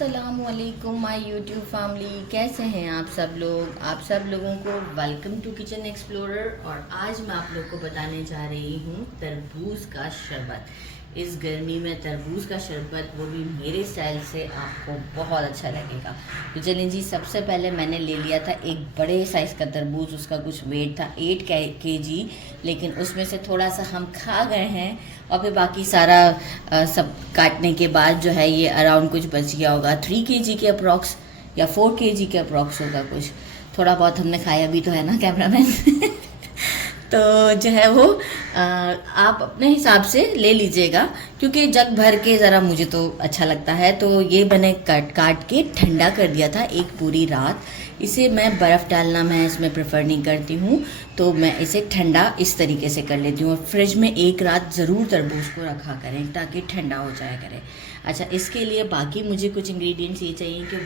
अस्सलामुअलैकुम my YouTube family, कैसे हैं आप सब लोग। आप सब लोगों को वेलकम टू किचन एक्सप्लोरर। और आज मैं आप लोग को बताने जा रही हूँ तरबूज का शरबत। इस गर्मी में तरबूज का शरबत, वो भी मेरे स्टाइल से, आपको बहुत अच्छा लगेगा। तो चलें जी, सबसे पहले मैंने ले लिया था एक बड़े साइज़ का तरबूज। उसका कुछ वेट था 8 kg, लेकिन उसमें से थोड़ा सा हम खा गए हैं और फिर बाकी सारा सब काटने के बाद जो है ये अराउंड कुछ बच गया होगा 3 kg के अप्रॉक्स या 4 kg के अप्रॉक्स होगा कुछ। थोड़ा बहुत हमने खाया भी तो है ना कैमरामैन। तो जो है वो आप अपने हिसाब से ले लीजिएगा, क्योंकि जग भर के ज़रा मुझे तो अच्छा लगता है। तो ये मैंने काट के ठंडा कर दिया था एक पूरी रात। इसे मैं बर्फ़ डालना मैं इसमें प्रेफर नहीं करती हूँ, तो मैं इसे ठंडा इस तरीके से कर लेती हूँ। और फ्रिज में एक रात ज़रूर तरबूज को रखा करें ताकि ठंडा हो जाया करे। अच्छा, इसके लिए बाकी मुझे कुछ इंग्रेडिएंट्स ये चाहिए कि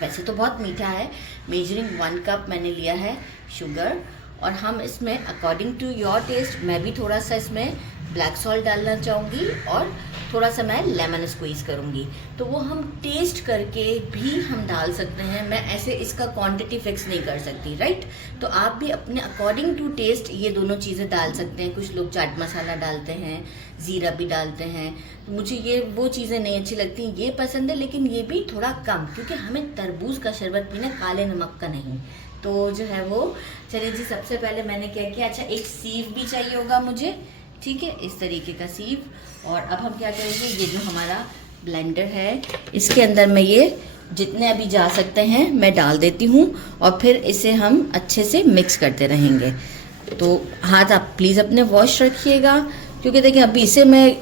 वैसे तो बहुत मीठा है, मेजरिंग 1 कप मैंने लिया है शुगर। और हम इसमें अकॉर्डिंग टू योर टेस्ट, मैं भी थोड़ा सा इसमें ब्लैक सॉल्ट डालना चाहूँगी और थोड़ा सा मैं लेमन स्क्वीज़ करूँगी। तो वो हम टेस्ट करके भी हम डाल सकते हैं। मैं ऐसे इसका क्वांटिटी फिक्स नहीं कर सकती, राइट। तो आप भी अपने अकॉर्डिंग टू टेस्ट ये दोनों चीज़ें डाल सकते हैं। कुछ लोग चाट मसाला डालते हैं, ज़ीरा भी डालते हैं। तो मुझे ये वो चीज़ें नहीं अच्छी लगती, ये पसंद है, लेकिन ये भी थोड़ा कम, क्योंकि हमें तरबूज का शरबत पीना काले नमक का नहीं। तो जो है वो, चलिए जी, सबसे पहले मैंने क्या किया, अच्छा एक सीव भी चाहिए होगा मुझे, ठीक है, इस तरीके का सीव। और अब हम क्या करेंगे, ये जो हमारा ब्लेंडर है इसके अंदर मैं ये जितने अभी जा सकते हैं मैं डाल देती हूँ और फिर इसे हम अच्छे से मिक्स करते रहेंगे। तो हाथ आप प्लीज़ अपने वॉश रखिएगा, क्योंकि देखिए अभी इसे मैं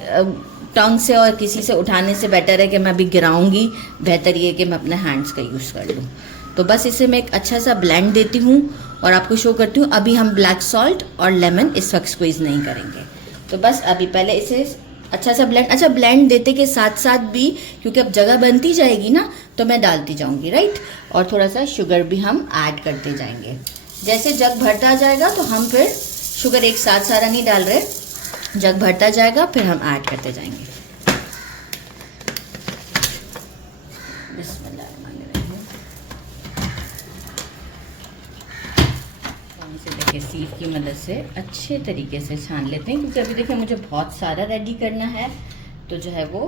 टंग से और किसी से उठाने से बेटर है कि मैं अभी गिराऊंगी, बेहतर ये कि मैं अपने हैंड्स का यूज़ कर लूँ। तो बस इसे मैं एक अच्छा सा ब्लेंड देती हूँ और आपको शो करती हूँ। अभी हम ब्लैक सॉल्ट और लेमन इस वक्त स्क्वीज़ नहीं करेंगे। तो बस अभी पहले इसे अच्छा सा ब्लेंड देते के साथ साथ भी, क्योंकि अब जगह बनती जाएगी ना, तो मैं डालती जाऊँगी, राइट। और थोड़ा सा शुगर भी हम ऐड करते जाएंगे। जैसे जग भरता जाएगा तो हम फिर शुगर एक साथ सारा नहीं डाल रहे, जग भरता जाएगा फिर हम ऐड करते जाएंगे। देखिए सीव की मदद से अच्छे तरीके से छान लेते हैं, क्योंकि अभी देखिए मुझे बहुत सारा रेडी करना है। तो जो है वो,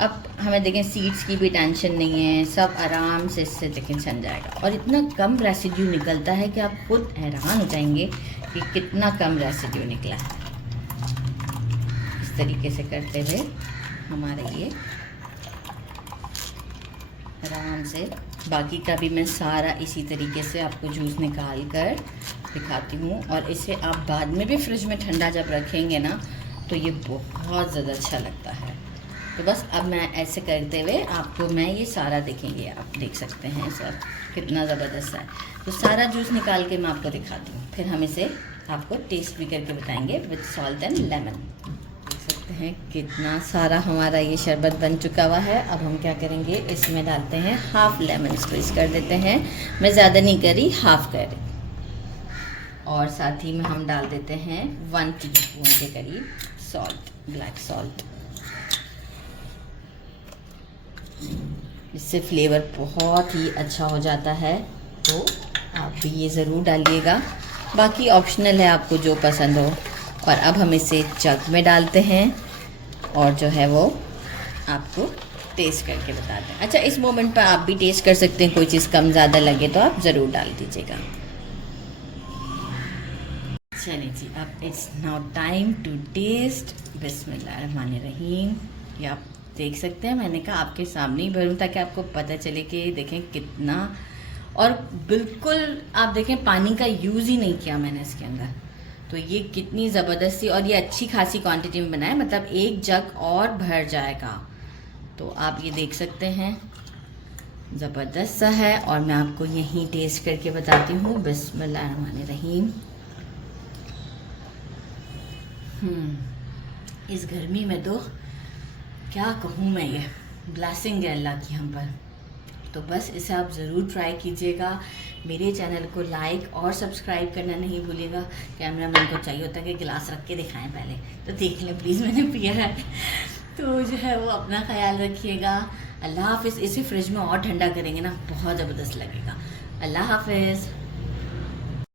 अब हमें देखें सीड्स की भी टेंशन नहीं है, सब आराम से इससे देखें छन जाएगा। और इतना कम रेसिड्यू निकलता है कि आप खुद हैरान हो जाएंगे कि कितना कम रेसिड्यू निकला है। इस तरीके से करते हुए हमारे ये आराम से, बाकी का भी मैं सारा इसी तरीके से आपको जूस निकाल कर दिखाती हूँ। और इसे आप बाद में भी फ्रिज में ठंडा जब रखेंगे ना, तो ये बहुत ज़्यादा अच्छा लगता है। तो बस अब मैं ऐसे करते हुए आपको मैं ये सारा देखेंगे, आप देख सकते हैं सर कितना ज़बरदस्त है। तो सारा जूस निकाल के मैं आपको दिखाती हूँ, फिर हम इसे आपको टेस्ट भी करके बताएंगे विद सॉल्ट एंड लेमन। हैं कितना सारा हमारा ये शरबत बन चुका हुआ है। अब हम क्या करेंगे, इसमें डालते हैं हाफ लेमन स्क्वीज़ कर देते हैं। मैं ज़्यादा नहीं करी, हाफ कर रही। और साथ ही में हम डाल देते हैं 1 टीस्पून के करीब सॉल्ट, ब्लैक सॉल्ट। इससे फ्लेवर बहुत ही अच्छा हो जाता है, तो आप भी ये ज़रूर डालिएगा। बाकी ऑप्शनल है, आपको जो पसंद हो। और अब हम इसे जग में डालते हैं और जो है वो आपको टेस्ट करके बताते हैं। अच्छा, इस मोमेंट पर आप भी टेस्ट कर सकते हैं, कोई चीज़ कम ज़्यादा लगे तो आप ज़रूर डाल दीजिएगा। चलिए जी, अब it's now time to test. बिस्मिल्लाहिर्रहमानिर्रहीम। ये आप देख सकते हैं, मैंने कहा आपके सामने ही भरूं ताकि आपको पता चले कि देखें कितना, और बिल्कुल आप देखें पानी का यूज़ ही नहीं किया मैंने इसके अंदर। तो ये कितनी ज़बरदस्ती, और ये अच्छी खासी क्वांटिटी में बना है, मतलब एक जग और भर जाएगा। तो आप ये देख सकते हैं, ज़बरदस्त सा है। और मैं आपको यहीं टेस्ट करके बताती हूँ। बिस्मिल्लाहिर्रहमानिर्रहीम। इस गर्मी में तो क्या कहूँ मैं, ये ब्लेसिंग है अल्लाह की हम पर। तो बस इसे आप ज़रूर ट्राई कीजिएगा। मेरे चैनल को लाइक और सब्सक्राइब करना नहीं भूलिएगा। कैमरामैन को चाहिए होता है कि गिलास रख के दिखाएं पहले, तो देख लें प्लीज़, मैंने पिया है। तो जो है वो अपना ख्याल रखिएगा। अल्लाह हाफिज़। इसे फ्रिज में और ठंडा करेंगे ना बहुत ज़बरदस्त लगेगा। अल्लाह हाफिज़।